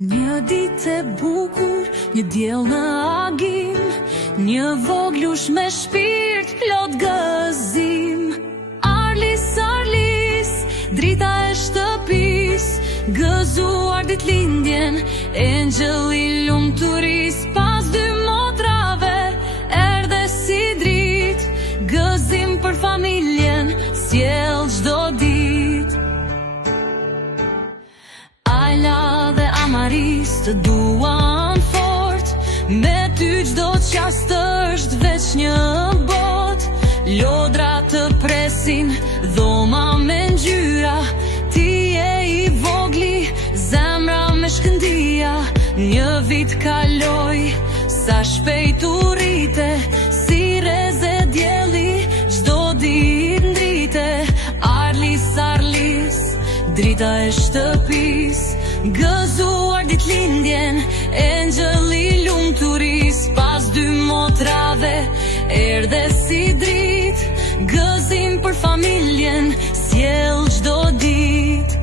Një ditë e bukur, një diell në agim, një voglush me shpirt plot gëzim. Arlis, Arlis, drita e shtëpis, gëzuar ditëlindjen, engjëll i lumturis. Pas dy motrave, erdhe si dritë, gëzim për familjen, sjell çdo ditë. Ajla dhe Amaris të duan fort, me ty çdo qast është veç një bot. Lodra të presin, dhoma me ngjyra, ti je i vogli, zemra me shkëndija. Një vit kaloi, sa shpejt u rrite, si reze dielli, çdo ditë ndrite. Arlis, Arlis, drita e shtëpis, gëzuar ditëlindjen, engjëll i lumturis. Pas dy motrave, erdhe si dritë, gëzim për familjen, sjell çdo ditë.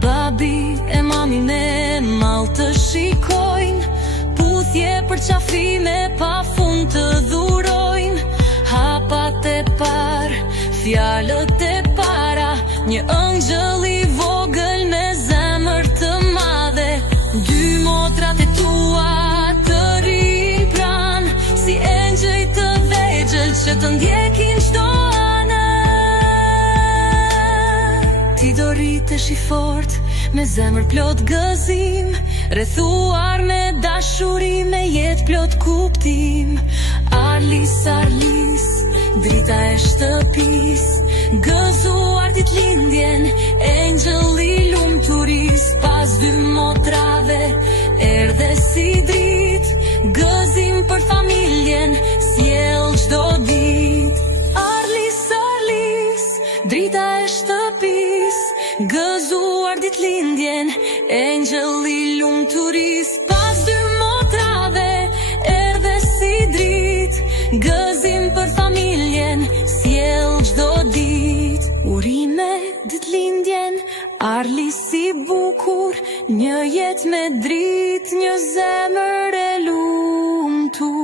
Babi e mamin e mall të shikojnë, puthje për qafime pa fund të dhurojnë. Hapat e par, fjalët e para, një ëngjëll i vogël me zemër të madhe. Dy motrat e tua të rin pran, si engjëj të vegjël që të ndjekin çdo anë. Ti do rritesh i fort, me zemër plot gëzim, rrethuar me dashuri, me jetë plot kuptim. Arlis, Arlis, drita e shtëpis, gëzuar ditëlindjen, engjëll i lumturis. Pas dy motrave, erdhe si dritë, gëzim për familjen, sjell çdo ditë. Arlis, Arlis, drita e shtëpis, gëzuar ditëlindjen, engjëll i lumturis. Pas dy motrave, erdhe si dritë, gëzim për familjen, sjell çdo ditë. Urime ditëlindjen, Arlis i bukur, një jetë me dritë, një zemër e lumtur.